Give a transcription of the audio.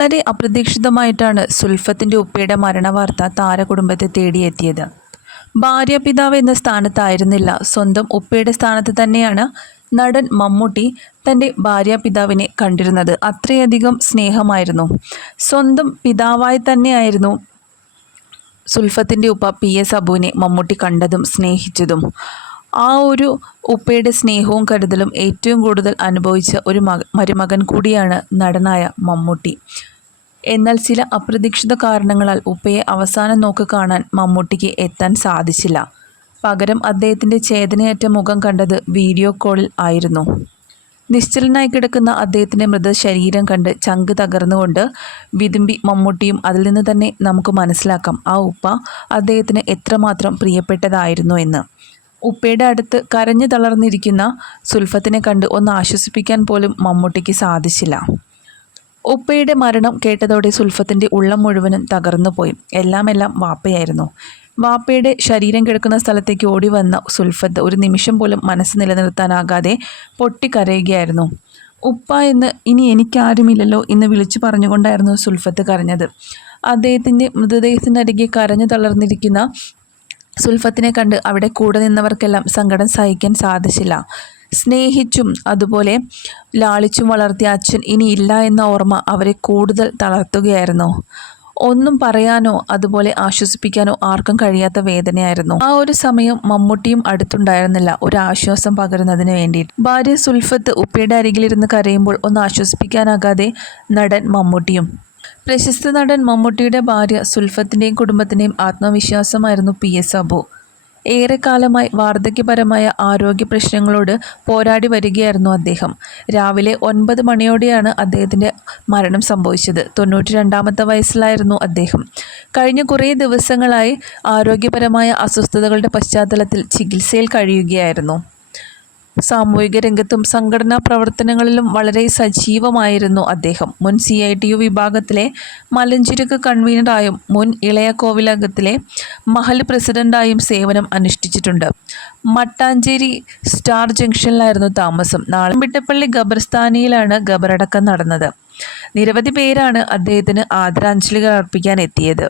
വളരെ അപ്രതീക്ഷിതമായിട്ടാണ് സുൽഫത്തിന്റെ ഉപ്പയുടെ മരണവാർത്ത താരകുടുംബത്തെ തേടിയെത്തിയത്. ഭാര്യ പിതാവ് എന്ന സ്ഥാനത്തായിരുന്നില്ല. സ്വന്തം ഉപ്പയുടെ സ്ഥാനത്ത് തന്നെയാണ് നടൻ മമ്മൂട്ടി തന്റെ ഭാര്യ പിതാവിനെ കണ്ടിരുന്നത്. അത്രയധികം സ്നേഹമായിരുന്നു. സ്വന്തം പിതാവായി തന്നെയായിരുന്നു സുൽഫത്തിന്റെ ഉപ്പ പി എസ് അബുവിനെ മമ്മൂട്ടി കണ്ടതും സ്നേഹിച്ചതും. ആ ഒരു ഉപ്പയുടെ സ്നേഹവും കരുതലും ഏറ്റവും കൂടുതൽ അനുഭവിച്ച ഒരു മക മരുമകൻ കൂടിയാണ് നടനായ മമ്മൂട്ടി. എന്നാൽ ചില അപ്രതീക്ഷിത കാരണങ്ങളാൽ ഉപ്പയെ അവസാനം നോക്ക് കാണാൻ മമ്മൂട്ടിക്ക് എത്താൻ സാധിച്ചില്ല. പകരം അദ്ദേഹത്തിന്റെ ചേതനയേറ്റ മുഖം കണ്ടത് വീഡിയോ കോളിൽ ആയിരുന്നു. നിശ്ചലനായി കിടക്കുന്ന അദ്ദേഹത്തിന്റെ മൃതശരീരം കണ്ട് ചങ്ക് തകർന്നുകൊണ്ട് വിതുമ്പി മമ്മൂട്ടിയും അതിൽ നിന്ന് തന്നെ നമുക്ക് മനസ്സിലാക്കാം ആ ഉപ്പ അദ്ദേഹത്തിന് എത്രമാത്രം പ്രിയപ്പെട്ടതായിരുന്നു എന്ന്. ഉപ്പയുടെ അടുത്ത് കരഞ്ഞു തളർന്നിരിക്കുന്ന സുൽഫത്തിനെ കണ്ട് ഒന്ന് ആശ്വസിപ്പിക്കാൻ പോലും മമ്മൂട്ടിക്ക് സാധിച്ചില്ല. ഉപ്പയുടെ മരണം കേട്ടതോടെ സുൽഫത്തിന്റെ ഉള്ളം മുഴുവനും തകർന്നുപോയി എല്ലാം എല്ലാം വാപ്പയായിരുന്നു. വാപ്പയുടെ ശരീരം കിടക്കുന്ന സ്ഥലത്തേക്ക് ഓടി വന്ന സുൽഫത്ത് ഒരു നിമിഷം പോലും മനസ്സ് നിലനിർത്താനാകാതെ പൊട്ടിക്കരയുകയായിരുന്നു. ഉപ്പ എന്ന് ഇനി എനിക്കാരുമില്ലല്ലോ എന്ന് വിളിച്ചു പറഞ്ഞുകൊണ്ടായിരുന്നു സുൽഫത്ത് കരഞ്ഞത്. അദ്ദേഹത്തിന്റെ മൃതദേഹത്തിനരികെ കരഞ്ഞു തളർന്നിരിക്കുന്ന സുൽഫത്തിനെ കണ്ട് അവിടെ കൂടെ നിന്നവർക്കെല്ലാം സങ്കടം സഹിക്കാൻ സാധിച്ചില്ല. സ്നേഹിച്ചും അതുപോലെ ലാളിച്ചും വളർത്തിയ അച്ഛൻ ഇനി ഇല്ല എന്ന ഓർമ്മ അവരെ കൂടുതൽ തളർത്തുകയായിരുന്നു. ഒന്നും പറയാനോ അതുപോലെ ആശ്വസിപ്പിക്കാനോ ആർക്കും കഴിയാത്ത വേദനയായിരുന്നു. ആ ഒരു സമയം മമ്മൂട്ടിയും അടുത്തുണ്ടായിരുന്നില്ല. ഒരു ആശ്വാസം പകരുന്നതിന് വേണ്ടി ഭാര്യ സുൽഫത്ത് ഉപ്പയുടെ അരികിലിരുന്ന് കരയുമ്പോൾ ഒന്ന് ആശ്വസിപ്പിക്കാനാകാതെ നടൻ മമ്മൂട്ടിയും. പ്രശസ്ത നടൻ മമ്മൂട്ടിയുടെ ഭാര്യ സുൽഫത്തിന്റെയും കുടുംബത്തിന്റെയും ആത്മവിശ്വാസമായിരുന്നു പി എസ് അബു. ഏറെക്കാലമായി വാർദ്ധക്യപരമായ ആരോഗ്യ പ്രശ്നങ്ങളോട് പോരാടി വരികയായിരുന്നു അദ്ദേഹം. രാവിലെ ഒൻപത് മണിയോടെയാണ് അദ്ദേഹത്തിന്റെ മരണം സംഭവിച്ചത്. തൊണ്ണൂറ്റി രണ്ടാമത്തെ വയസ്സിലായിരുന്നു അദ്ദേഹം. കഴിഞ്ഞ കുറേ ദിവസങ്ങളായി ആരോഗ്യപരമായ അസ്വസ്ഥതകളുടെ പശ്ചാത്തലത്തിൽ ചികിത്സയിൽ കഴിയുകയായിരുന്നു. സാമൂഹിക രംഗത്തും സംഘടനാ പ്രവർത്തനങ്ങളിലും വളരെ സജീവമായിരുന്നു അദ്ദേഹം. മുൻ സി ഐ ടി യു വിഭാഗത്തിലെ മലഞ്ചുരുക്ക് കൺവീനറായും മുൻ ഇളയക്കോവിലകത്തിലെ മഹൽ പ്രസിഡന്റായും സേവനം അനുഷ്ഠിച്ചിട്ടുണ്ട്. മട്ടാഞ്ചേരി സ്റ്റാർ ജംഗ്ഷനിലായിരുന്നു താമസം. നാളംപിട്ടപ്പള്ളി ഖബർസ്ഥാനിയിലാണ് ഖബറടക്കം നടന്നത്. നിരവധി പേരാണ് അദ്ദേഹത്തിന് ആദരാഞ്ജലികൾ അർപ്പിക്കാൻ എത്തിയത്.